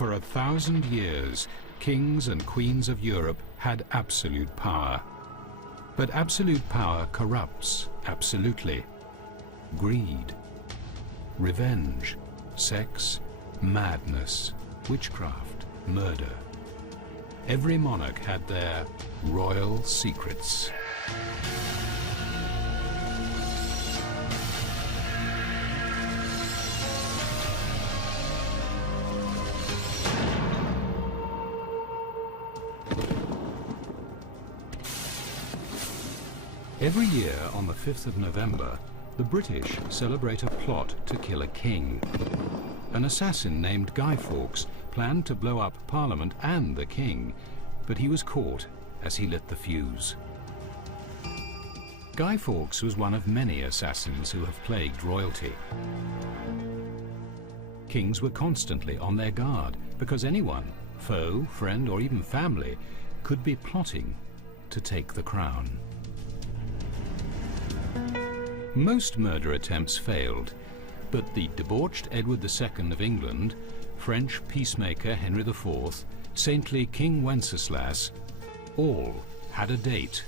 For 1,000 years, kings and queens of Europe had absolute power. But absolute power corrupts absolutely. Greed, revenge, sex, madness, witchcraft, murder. Every monarch had their royal secrets. Every year on the 5th of November, the British celebrate a plot to kill a king. An assassin named Guy Fawkes planned to blow up Parliament and the king, but he was caught as he lit the fuse. Guy Fawkes was one of many assassins who have plagued royalty. Kings were constantly on their guard because anyone, foe, friend, or even family, could be plotting to take the crown. Most murder attempts failed, but the debauched Edward II of England, French peacemaker Henry IV, saintly King Wenceslas, all had a date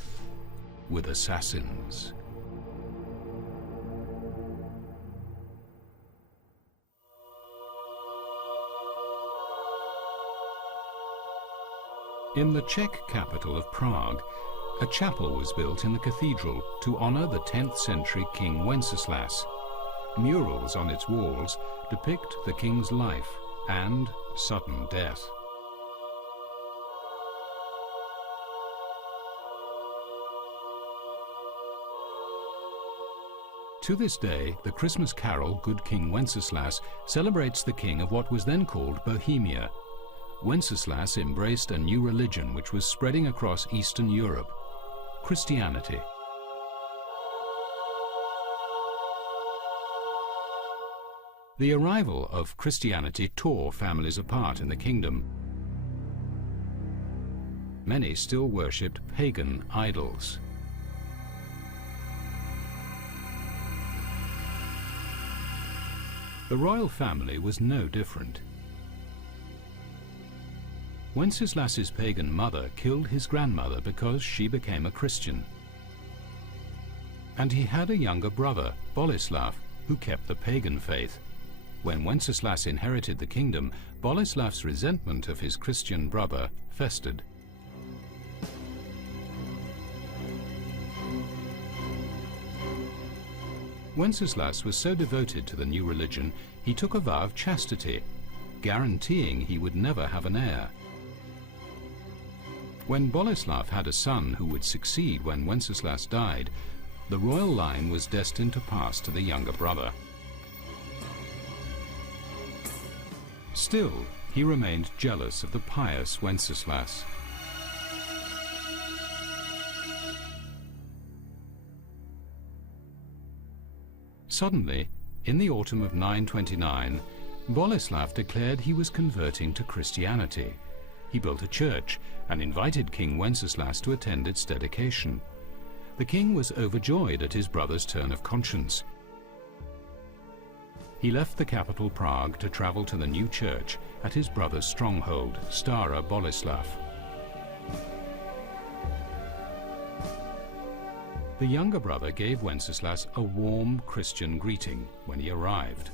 with assassins. In the Czech capital of Prague, a chapel was built in the cathedral to honor the 10th century King Wenceslas. Murals on its walls depict the king's life and sudden death. To this day, the Christmas carol Good King Wenceslas celebrates the king of what was then called Bohemia. Wenceslas embraced a new religion which was spreading across Eastern Europe: Christianity. The arrival of Christianity tore families apart in the kingdom. Many still worshipped pagan idols. The royal family was no different. Wenceslas's pagan mother killed his grandmother because she became a Christian. And he had a younger brother, Boleslav, who kept the pagan faith. When Wenceslas inherited the kingdom, Boleslav's resentment of his Christian brother festered. Wenceslas was so devoted to the new religion, he took a vow of chastity, guaranteeing he would never have an heir. When Boleslav had a son who would succeed when Wenceslas died, the royal line was destined to pass to the younger brother. Still, he remained jealous of the pious Wenceslas. Suddenly, in the autumn of 929, Boleslav declared he was converting to Christianity. He built a church and invited King Wenceslas to attend its dedication. The king was overjoyed at his brother's turn of conscience. He left the capital Prague to travel to the new church at his brother's stronghold, Stara Boleslav. The younger brother gave Wenceslas a warm Christian greeting when he arrived.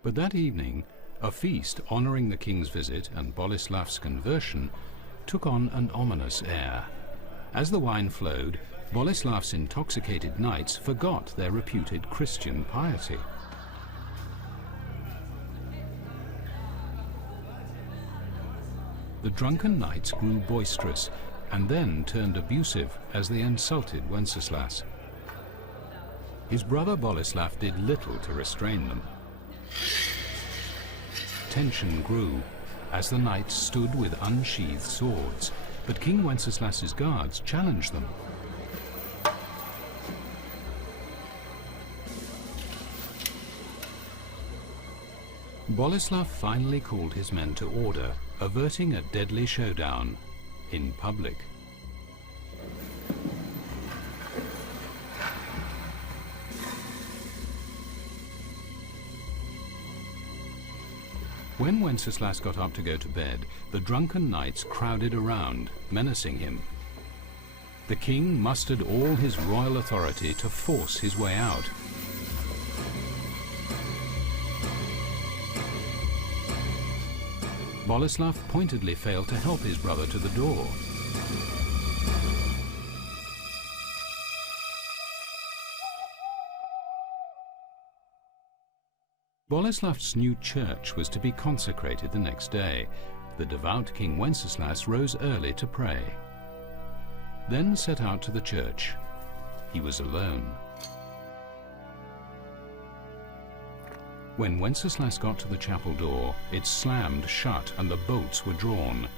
But that evening, a feast honoring the king's visit and Boleslav's conversion took on an ominous air. As the wine flowed, Boleslav's intoxicated knights forgot their reputed Christian piety. The drunken knights grew boisterous and then turned abusive as they insulted Wenceslas. His brother Boleslav did little to restrain them. Tension grew as the knights stood with unsheathed swords, but King Wenceslas's guards challenged them. Boleslav finally called his men to order, averting a deadly showdown in public. When Wenceslas got up to go to bed, the drunken knights crowded around, menacing him. The king mustered all his royal authority to force his way out. Boleslav pointedly failed to help his brother to the door. Boleslav's new church was to be consecrated the next day. The devout King Wenceslas rose early to pray, then set out to the church. He was alone. When Wenceslas got to the chapel door, it slammed shut and the bolts were drawn.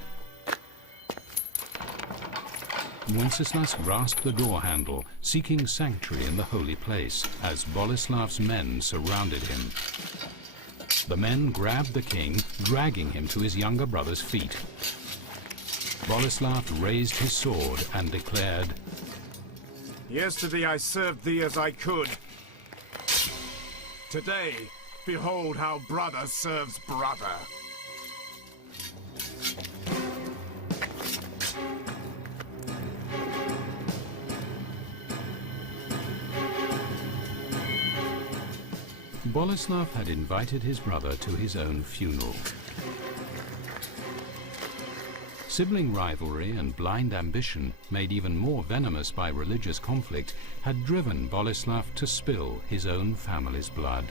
Wenceslas grasped the door handle, seeking sanctuary in the holy place, as Boleslav's men surrounded him. The men grabbed the king, dragging him to his younger brother's feet. Boleslav raised his sword and declared, "Yesterday I served thee as I could. Today, behold how brother serves brother." Boleslav had invited his brother to his own funeral. Sibling rivalry and blind ambition, made even more venomous by religious conflict, had driven Boleslav to spill his own family's blood.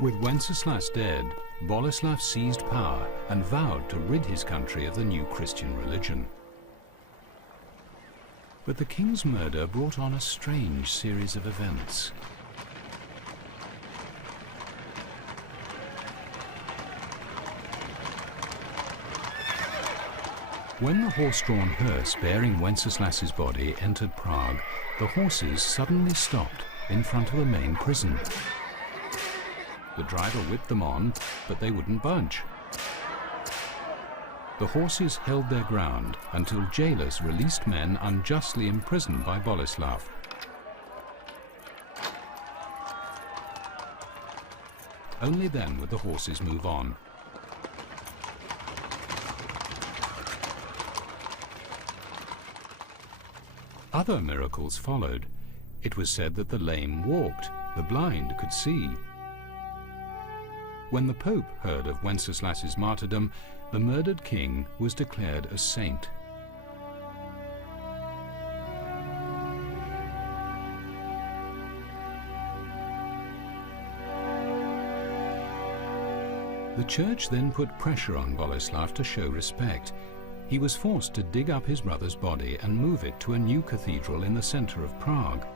With Wenceslas dead, Boleslav seized power and vowed to rid his country of the new Christian religion. But the king's murder brought on a strange series of events. When the horse-drawn hearse bearing Wenceslas's body entered Prague, the horses suddenly stopped in front of the main prison. The driver whipped them on, but they wouldn't budge. The horses held their ground until jailers released men unjustly imprisoned by Boleslav. Only then would the horses move on. Other miracles followed. It was said that the lame walked, the blind could see. When the Pope heard of Wenceslas's martyrdom, the murdered king was declared a saint. The church then put pressure on Boleslav to show respect. He was forced to dig up his brother's body and move it to a new cathedral in the center of Prague.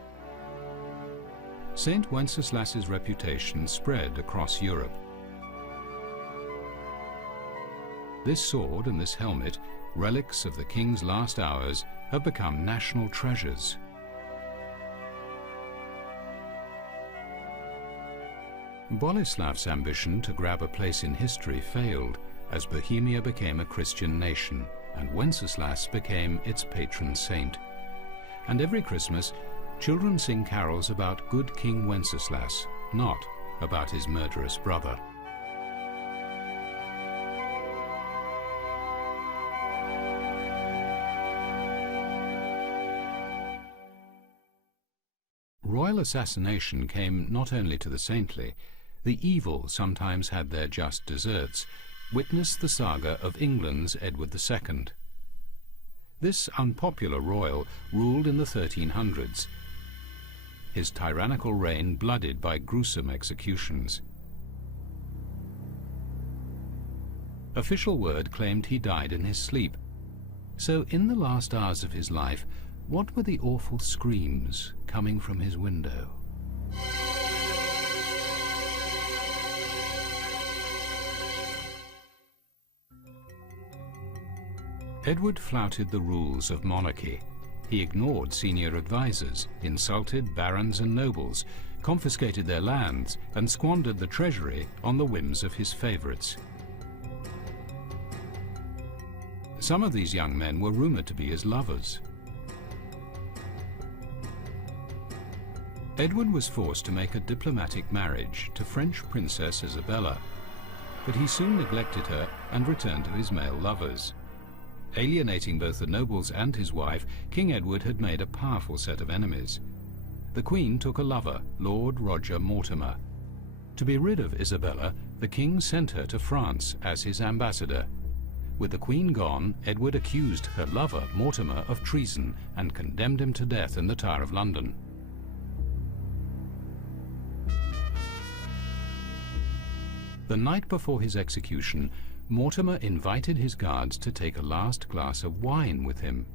Saint Wenceslas's reputation spread across Europe. This sword and this helmet, relics of the king's last hours, have become national treasures. Boleslav's ambition to grab a place in history failed, as Bohemia became a Christian nation, and Wenceslas became its patron saint. And every Christmas, children sing carols about good King Wenceslas, not about his murderous brother. Royal assassination came not only to the saintly. The evil sometimes had their just deserts. Witness the saga of England's Edward II. This unpopular royal ruled in the 1300s. His tyrannical reign blooded by gruesome executions. Official word claimed he died in his sleep. So in the last hours of his life, what were the awful screams coming from his window? Edward flouted the rules of monarchy. He ignored senior advisors, insulted barons and nobles, confiscated their lands, and squandered the treasury on the whims of his favorites. Some of these young men were rumored to be his lovers. Edward was forced to make a diplomatic marriage to French Princess Isabella, but he soon neglected her and returned to his male lovers. Alienating both the nobles and his wife, King Edward had made a powerful set of enemies. The Queen took a lover, Lord Roger Mortimer. To be rid of Isabella, the King sent her to France as his ambassador. With the Queen gone, Edward accused her lover, Mortimer, of treason and condemned him to death in the Tower of London. The night before his execution, Mortimer invited his guards to take a last glass of wine with him.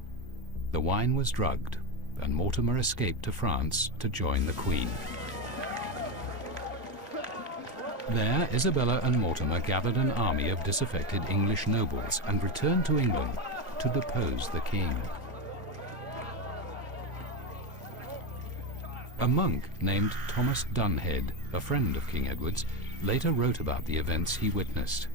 The wine was drugged, and Mortimer escaped to France to join the Queen. There, Isabella and Mortimer gathered an army of disaffected English nobles and returned to England to depose the king. A monk named Thomas Dunhead, a friend of King Edward's, later wrote about the events he witnessed.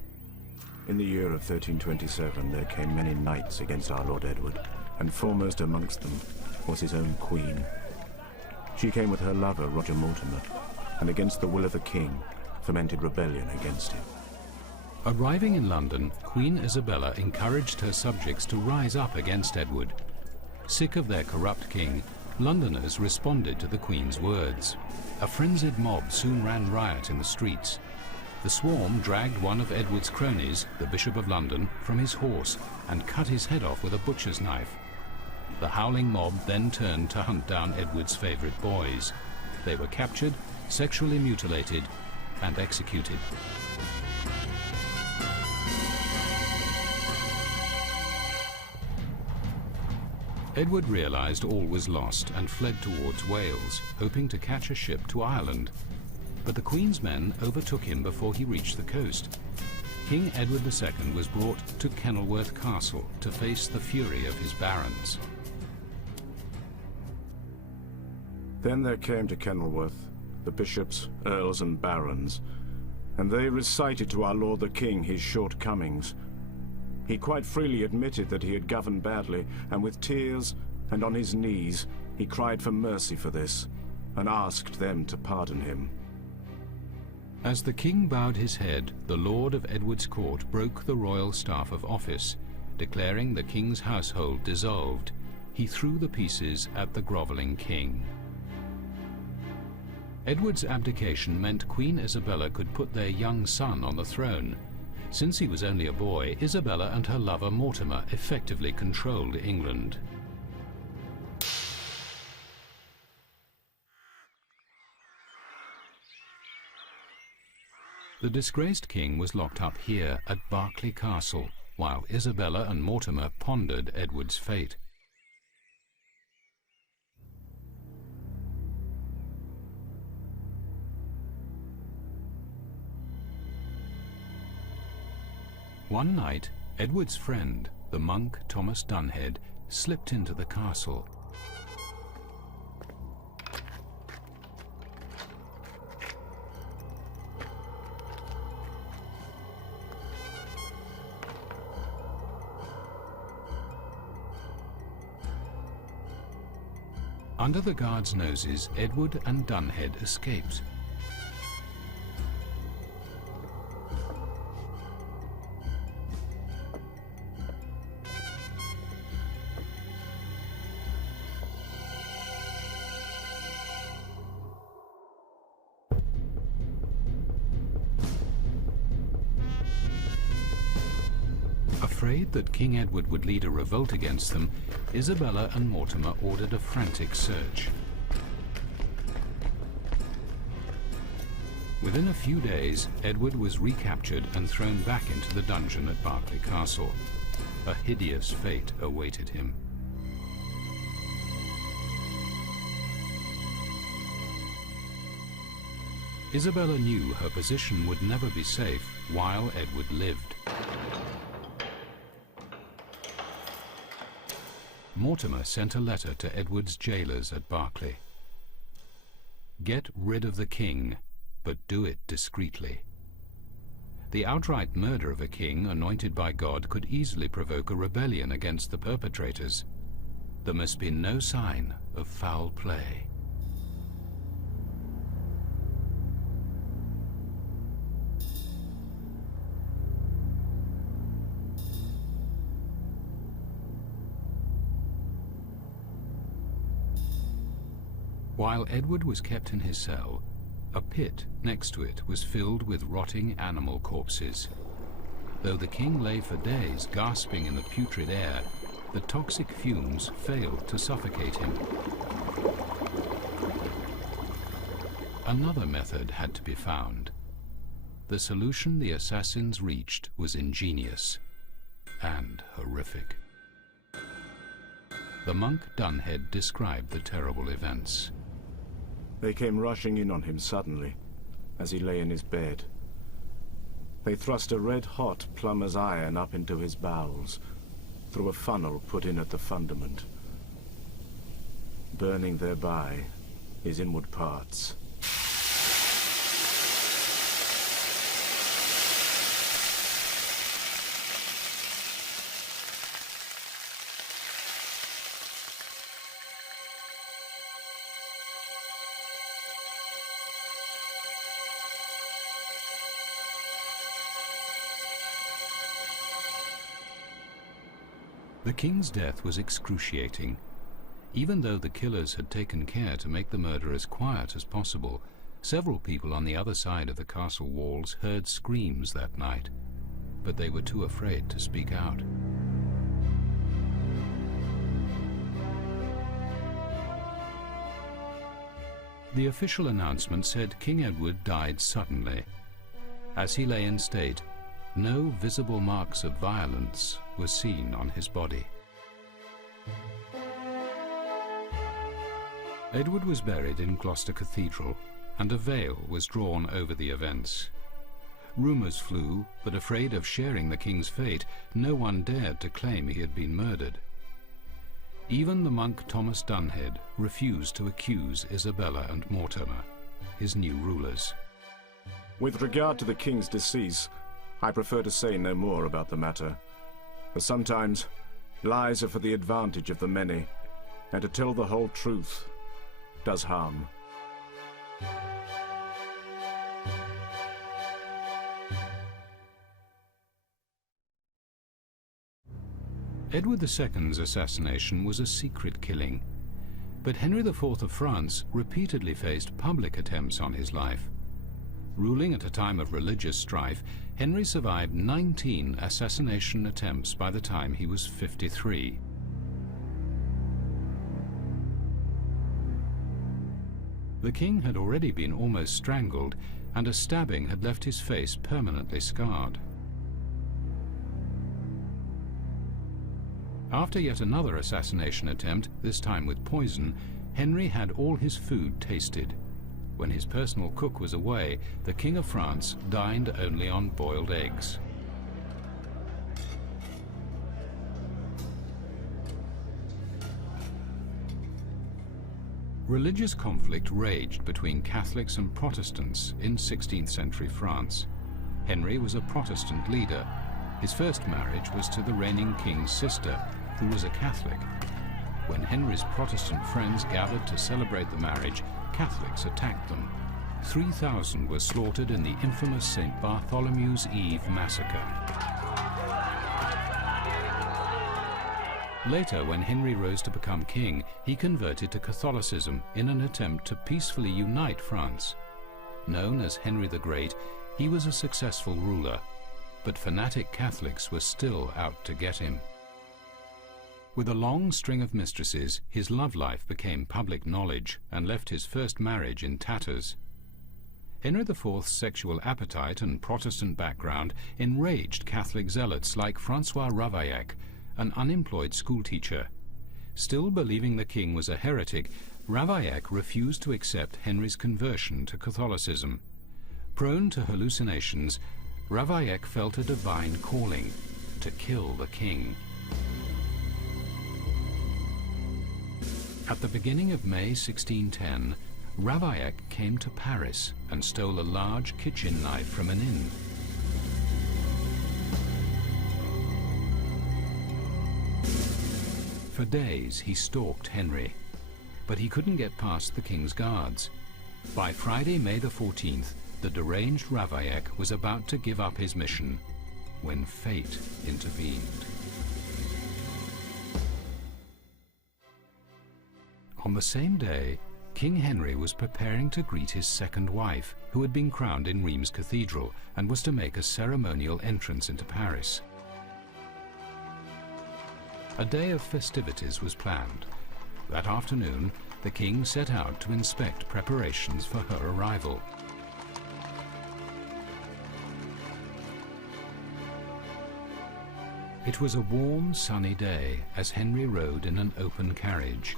In the year of 1327 there came many knights against our Lord Edward, and foremost amongst them was his own queen. She came with her lover Roger Mortimer, and against the will of the king fomented rebellion against him. Arriving in London, Queen Isabella encouraged her subjects to rise up against Edward. Sick of their corrupt king, Londoners responded to the Queen's words. A frenzied mob soon ran riot in the streets. The swarm dragged one of Edward's cronies, the Bishop of London, from his horse and cut his head off with a butcher's knife. The howling mob then turned to hunt down Edward's favorite boys. They were captured, sexually mutilated, and executed. Edward realized all was lost and fled towards Wales, hoping to catch a ship to Ireland. But the Queen's men overtook him before he reached the coast. King Edward II was brought to Kenilworth Castle to face the fury of his barons. Then there came to Kenilworth the bishops, earls and barons, and they recited to our Lord the King his shortcomings. He quite freely admitted that he had governed badly, and with tears and on his knees he cried for mercy for this, and asked them to pardon him. As the king bowed his head, the Lord of Edward's court broke the royal staff of office, declaring the king's household dissolved. He threw the pieces at the groveling king. Edward's abdication meant Queen Isabella could put their young son on the throne. Since he was only a boy, Isabella and her lover Mortimer effectively controlled England. The disgraced king was locked up here at Berkeley Castle, while Isabella and Mortimer pondered Edward's fate. One night, Edward's friend, the monk Thomas Dunhead, slipped into the castle. Under the guards' noses, Edward and Dunhead escaped. Afraid that King Edward would lead a revolt against them, Isabella and Mortimer ordered a frantic search. Within a few days, Edward was recaptured and thrown back into the dungeon at Berkeley Castle. A hideous fate awaited him. Isabella knew her position would never be safe while Edward lived. Mortimer sent a letter to Edward's jailers at Berkeley. Get rid of the king, but do it discreetly. The outright murder of a king anointed by God could easily provoke a rebellion against the perpetrators. There must be no sign of foul play. While Edward was kept in his cell, a pit next to it was filled with rotting animal corpses. Though the king lay for days gasping in the putrid air, the toxic fumes failed to suffocate him. Another method had to be found. The solution the assassins reached was ingenious and horrific. The monk Dunhead described the terrible events. They came rushing in on him suddenly, as he lay in his bed. They thrust a red-hot plumber's iron up into his bowels, through a funnel put in at the fundament, burning thereby his inward parts. The king's death was excruciating. Even though the killers had taken care to make the murder as quiet as possible, several people on the other side of the castle walls heard screams that night, but they were too afraid to speak out. The official announcement said King Edward died suddenly. As he lay in state, no visible marks of violence were seen on his body. Edward was buried in Gloucester Cathedral, and a veil was drawn over the events. Rumours flew, but afraid of sharing the king's fate, no one dared to claim he had been murdered. Even the monk Thomas Dunhead refused to accuse Isabella and Mortimer, his new rulers. With regard to the king's decease, I prefer to say no more about the matter. For sometimes, lies are for the advantage of the many, and to tell the whole truth does harm. Edward II's assassination was a secret killing, but Henry IV of France repeatedly faced public attempts on his life. Ruling at a time of religious strife, Henry survived 19 assassination attempts by the time he was 53. The king had already been almost strangled, and a stabbing had left his face permanently scarred. After yet another assassination attempt, this time with poison, Henry had all his food tasted. When his personal cook was away, the King of France dined only on boiled eggs. Religious conflict raged between Catholics and Protestants in 16th century France. Henry was a Protestant leader. His first marriage was to the reigning king's sister, who was a Catholic. When Henry's Protestant friends gathered to celebrate the marriage, Catholics attacked them. 3,000 were slaughtered in the infamous St. Bartholomew's Eve massacre. Later, when Henry rose to become king, he converted to Catholicism in an attempt to peacefully unite France. Known as Henry the Great, he was a successful ruler, but fanatic Catholics were still out to get him. With a long string of mistresses, his love life became public knowledge and left his first marriage in tatters. Henry IV's sexual appetite and Protestant background enraged Catholic zealots like Francois Ravaillac, an unemployed schoolteacher. Still believing the king was a heretic, Ravaillac refused to accept Henry's conversion to Catholicism. Prone to hallucinations, Ravaillac felt a divine calling to kill the king. At the beginning of May 1610, Ravaillac came to Paris and stole a large kitchen knife from an inn. For days he stalked Henry, but he couldn't get past the king's guards. By Friday, May the 14th, the deranged Ravaillac was about to give up his mission when fate intervened. On the same day, King Henry was preparing to greet his second wife, who had been crowned in Rheims Cathedral and was to make a ceremonial entrance into Paris. A day of festivities was planned. That afternoon, the king set out to inspect preparations for her arrival. It was a warm, sunny day as Henry rode in an open carriage.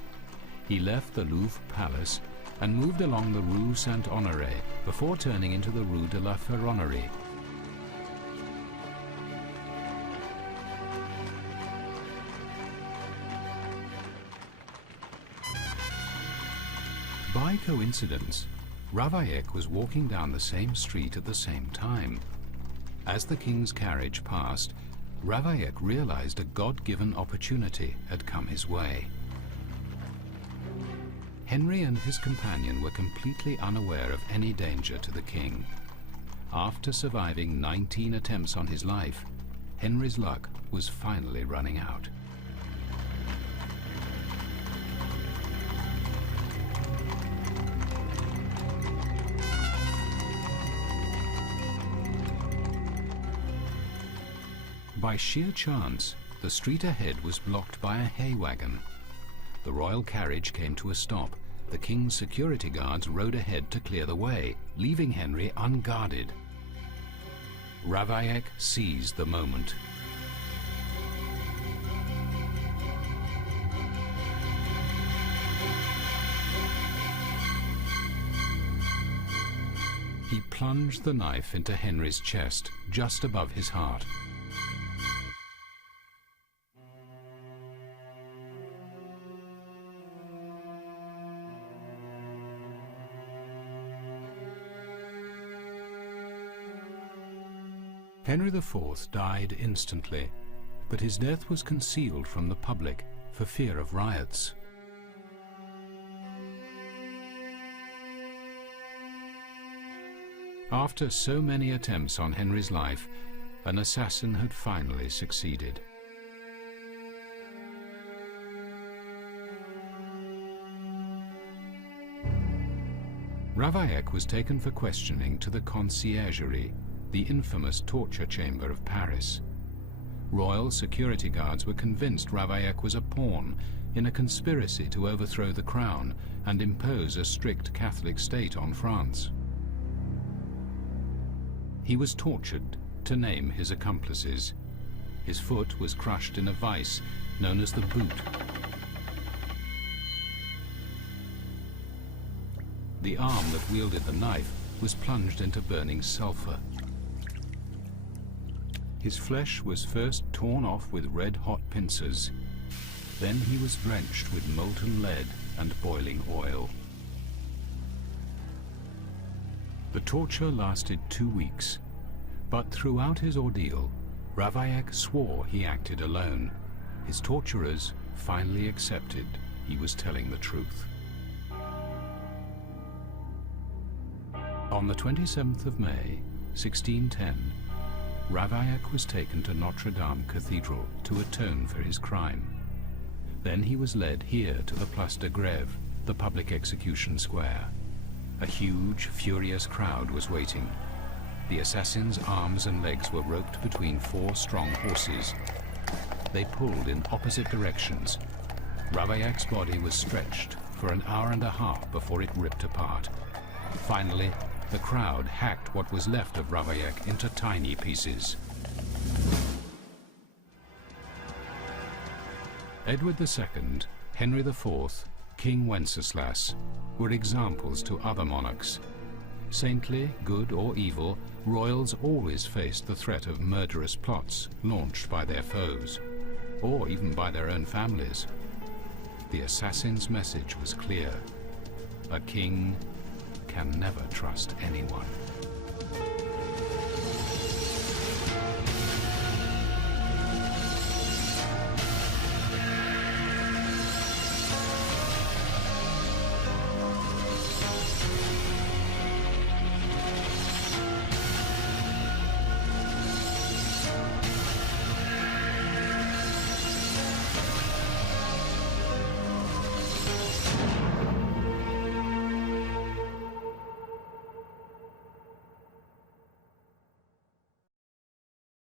He left the Louvre Palace and moved along the Rue Saint-Honoré before turning into the Rue de la Ferronnerie. By coincidence, Ravaillac was walking down the same street at the same time. As the king's carriage passed, Ravaillac realized a God-given opportunity had come his way. Henry and his companion were completely unaware of any danger to the king. After surviving 19 attempts on his life, Henry's luck was finally running out. By sheer chance, the street ahead was blocked by a hay wagon. The royal carriage came to a stop. The king's security guards rode ahead to clear the way, leaving Henry unguarded. Ravaillac seized the moment. He plunged the knife into Henry's chest, just above his heart. Henry IV died instantly, but his death was concealed from the public for fear of riots. After so many attempts on Henry's life, an assassin had finally succeeded. Ravaillac was taken for questioning to the Conciergerie, the infamous torture chamber of Paris. Royal security guards were convinced Ravaillac was a pawn in a conspiracy to overthrow the crown and impose a strict Catholic state on France. He was tortured to name his accomplices. His foot was crushed in a vice known as the boot. The arm that wielded the knife was plunged into burning sulfur. His flesh was first torn off with red-hot pincers. Then he was drenched with molten lead and boiling oil. The torture lasted 2 weeks, but throughout his ordeal, Ravaillac swore he acted alone. His torturers finally accepted he was telling the truth. On the 27th of May, 1610, Ravaillac was taken to Notre Dame Cathedral to atone for his crime. Then he was led here to the Place de Grève, the public execution square. A huge, furious crowd was waiting. The assassin's arms and legs were roped between 4 strong horses. They pulled in opposite directions. Ravaillac's body was stretched for an hour and a half before it ripped apart. Finally, the crowd hacked what was left of Ravaillac into tiny pieces. Edward II, Henry IV, King Wenceslas were examples to other monarchs. Saintly, good or evil, royals always faced the threat of murderous plots launched by their foes, or even by their own families. The assassin's message was clear. A king can never trust anyone.